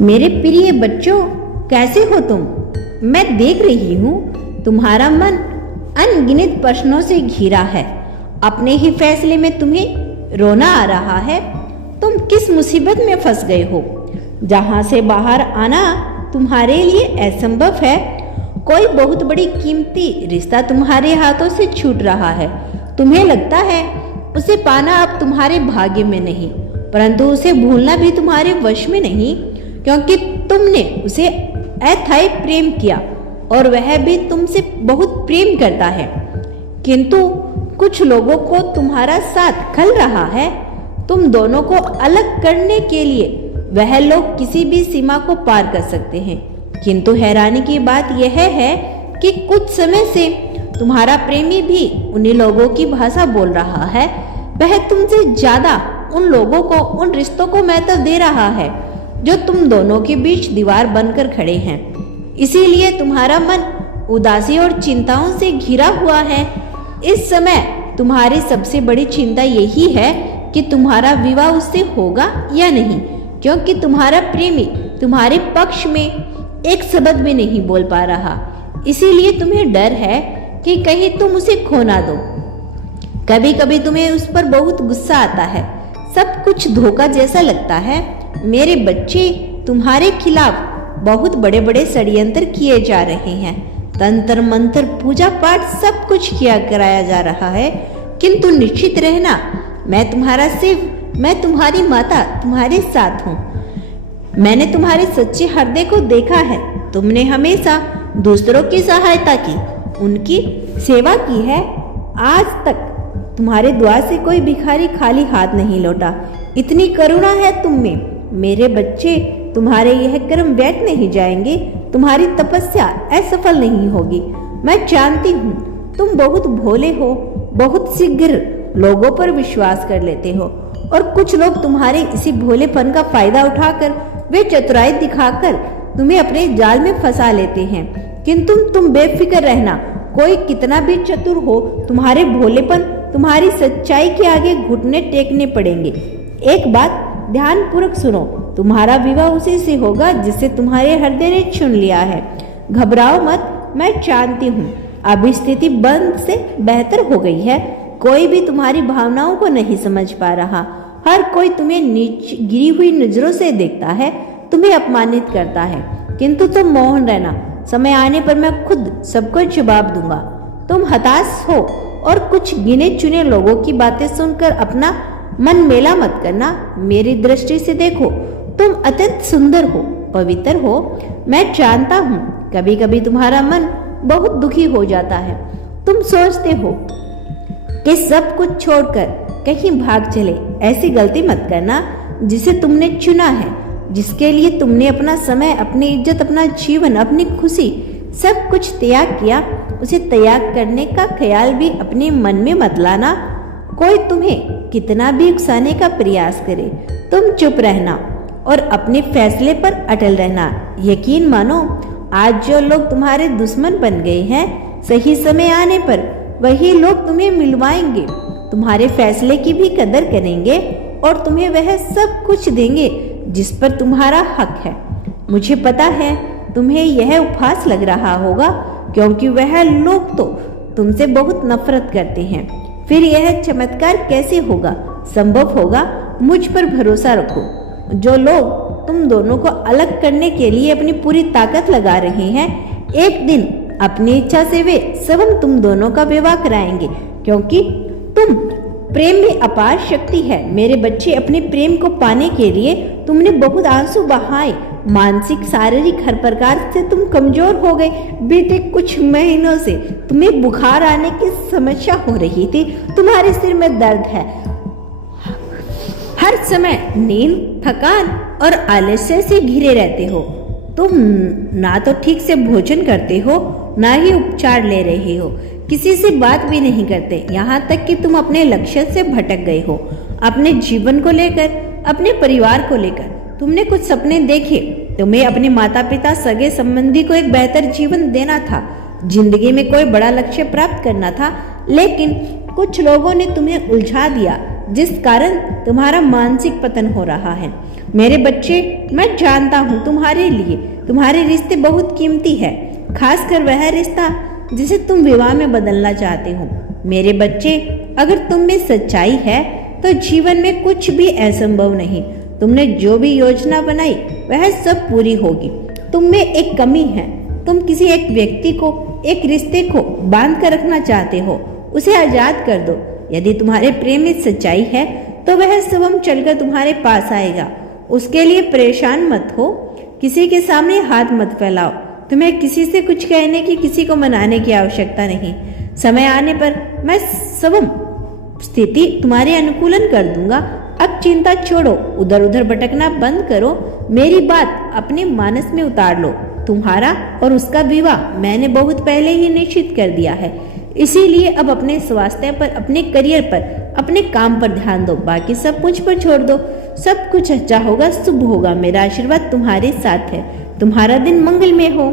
मेरे प्रिय बच्चों, कैसे हो तुम? मैं देख रही हूँ तुम्हारा मन अनगिनत प्रश्नों से घिरा है। अपने ही फैसले में तुम्हें रोना आ रहा है। तुम किस मुसीबत में फंस गए हो जहाँ से बाहर आना तुम्हारे लिए असंभव है। कोई बहुत बड़ी कीमती रिश्ता तुम्हारे हाथों से छूट रहा है। तुम्हें लगता है उसे पाना अब तुम्हारे भाग्य में नहीं, परंतु उसे भूलना भी तुम्हारे वश में नहीं, क्योंकि तुमने उसे अथाई प्रेम किया और वह भी तुमसे बहुत प्रेम करता है। किंतु कुछ लोगों को तुम्हारा साथ खल रहा है। तुम दोनों को अलग करने के लिए वह लोग किसी भी सीमा को पार कर सकते हैं। किंतु हैरानी की बात यह है कि कुछ समय से तुम्हारा प्रेमी भी उन्हीं लोगों की भाषा बोल रहा है। वह तुमसे ज्यादा उन लोगों को, उन रिश्तों को महत्व दे रहा है जो तुम दोनों के बीच दीवार बनकर खड़े हैं। इसीलिए तुम्हारा मन उदासी और चिंताओं से घिरा हुआ है। इस समय तुम्हारी सबसे बड़ी चिंता यही है कि तुम्हारा विवाह उससे होगा या नहीं, क्योंकि तुम्हारा प्रेमी तुम्हारे पक्ष में एक शब्द भी नहीं बोल पा रहा। इसीलिए तुम्हें डर है कि कहीं तुम उसे खो ना दो। कभी कभी तुम्हें उस पर बहुत गुस्सा आता है। सब कुछ धोखा जैसा लगता है। मेरे बच्चे, तुम्हारे खिलाफ बहुत बड़े बड़े षड्यंत्र किए जा रहे हैं। तंत्र मंत्र, पूजा पाठ सब कुछ किया कराया जा रहा है। किंतु निश्चित रहना, मैं तुम्हारा शिव, मैं तुम्हारी माता तुम्हारे साथ हूँ। मैंने तुम्हारे सच्चे हृदय को देखा है। तुमने हमेशा दूसरों की सहायता की, उनकी सेवा की है। आज तक तुम्हारे द्वार से कोई भिखारी खाली हाथ नहीं लौटा। इतनी करुणा है तुम में। मेरे बच्चे, तुम्हारे यह कर्म व्यर्थ नहीं जाएंगे। तुम्हारी तपस्या असफल नहीं होगी। मैं जानती हूँ तुम बहुत भोले हो, बहुत शीघ्र लोगों पर विश्वास कर लेते हो, और कुछ लोग तुम्हारे इसी भोलेपन का फायदा उठाकर, वे चतुराई दिखाकर तुम्हें अपने जाल में फंसा लेते हैं। किंतु तुम बेफिक्र रहना, कोई कितना भी चतुर हो, तुम्हारे भोलेपन, तुम्हारी सच्चाई के आगे घुटने टेकने पड़ेंगे। एक बात ध्यान पूर्वक सुनो, तुम्हारा विवाह उसी से होगा जिसे तुम्हारे हृदय ने चुन लिया है। घबराओ मत, मैं जानती हूँ अब स्थिति बंद से बेहतर हो गई है। कोई भी तुम्हारी भावनाओं को नहीं समझ पा रहा। हर कोई तुम्हें नीचे गिरी हुई नजरों से देखता है, तुम्हें अपमानित करता है। किंतु तुम मौन रहना, समय आने पर मैं खुद सबको जवाब दूंगा। तुम हताश हो और कुछ गिने चुने लोगों की बातें सुनकर अपना मन मेला मत करना। मेरी दृष्टि से देखो, तुम अत्यंत सुंदर हो, पवित्र हो। मैं जानता हूँ कभी कभी तुम्हारा मन बहुत दुखी हो जाता है। तुम सोचते हो कि सब कुछ छोड़कर कहीं भाग चले। ऐसी गलती मत करना। जिसे तुमने चुना है, जिसके लिए तुमने अपना समय, अपनी इज्जत, अपना जीवन, अपनी खुशी सब कुछ त्याग किया, उसे त्याग करने का ख्याल भी अपने मन में मत लाना। कोई तुम्हें कितना भी उकसाने का प्रयास करे, तुम चुप रहना और अपने फैसले पर अटल रहना। यकीन मानो, आज जो लोग तुम्हारे दुश्मन बन गए हैं, सही समय आने पर वही लोग तुम्हें मिलवाएंगे, तुम्हारे फैसले की भी कदर करेंगे और तुम्हें वह सब कुछ देंगे जिस पर तुम्हारा हक है। मुझे पता है तुम्हें यह उपहास लग रहा होगा, क्योंकि वह लोग तो तुमसे बहुत नफरत करते हैं। फिर यह चमत्कार कैसे होगा, संभव होगा? मुझ पर भरोसा रखो। जो लोग तुम दोनों को अलग करने के लिए अपनी पूरी ताकत लगा रहे हैं, एक दिन अपनी इच्छा से वे स्वयं तुम दोनों का विवाह कराएंगे, क्योंकि तुम प्रेम में अपार शक्ति है। मेरे बच्चे, अपने प्रेम को पाने के लिए तुमने बहुत आंसू बहाए। मानसिक, शारीरिक हर प्रकार से तुम कमजोर हो गए। बीते कुछ महीनों से तुम्हें बुखार आने की समस्या हो रही थी। तुम्हारे सिर में दर्द है। हर समय नींद, थकान और आलस्य से घिरे रहते हो। तुम ना तो ठीक से भोजन करते हो, ना ही उपचार ले रहे हो, किसी से बात भी नहीं करते। यहाँ तक कि तुम अपने लक्ष्य से भटक गए हो। अपने जीवन को लेकर, अपने परिवार को लेकर तुमने कुछ सपने देखे। तुम्हें अपने माता पिता, सगे संबंधी को एक बेहतर जीवन देना था, जिंदगी में कोई बड़ा लक्ष्य प्राप्त करना था, लेकिन कुछ लोगों ने तुम्हें उलझा दिया। जिस कारण तुम्हारा मानसिक पतन हो रहा है। मेरे बच्चे, मैं जानता हूँ तुम्हारे लिए तुम्हारे रिश्ते बहुत कीमती है, खासकर वह रिश्ता जिसे तुम विवाह में बदलना चाहते हो। मेरे बच्चे, अगर तुम में सच्चाई है तो जीवन में कुछ भी असंभव नहीं। तुमने जो भी योजना बनाई वह सब पूरी होगी। तुम में एक कमी है, तुम किसी एक व्यक्ति को, एक रिश्ते को बांध कर रखना चाहते हो, उसे आजाद कर दो। यदि तुम्हारे प्रेम में सच्चाई है तो वह स्वयं चलकर तुम्हारे पास आएगा। उसके लिए परेशान मत हो, किसी के सामने हाथ मत फैलाओ। तुम्हें किसी से कुछ कहने की, किसी को मनाने की आवश्यकता नहीं। समय आने पर मैं स्वयं स्थिति तुम्हारे अनुकूलन कर दूंगा। अब चिंता छोड़ो, उधर उधर भटकना बंद करो, मेरी बात अपने मानस में उतार लो। तुम्हारा और उसका विवाह मैंने बहुत पहले ही निश्चित कर दिया है। इसीलिए अब अपने स्वास्थ्य पर, अपने करियर पर, अपने काम पर ध्यान दो। बाकी सब मुझ पर छोड़ दो। सब कुछ अच्छा होगा, शुभ होगा। मेरा आशीर्वाद तुम्हारे साथ है। तुम्हारा दिन मंगलमय हो।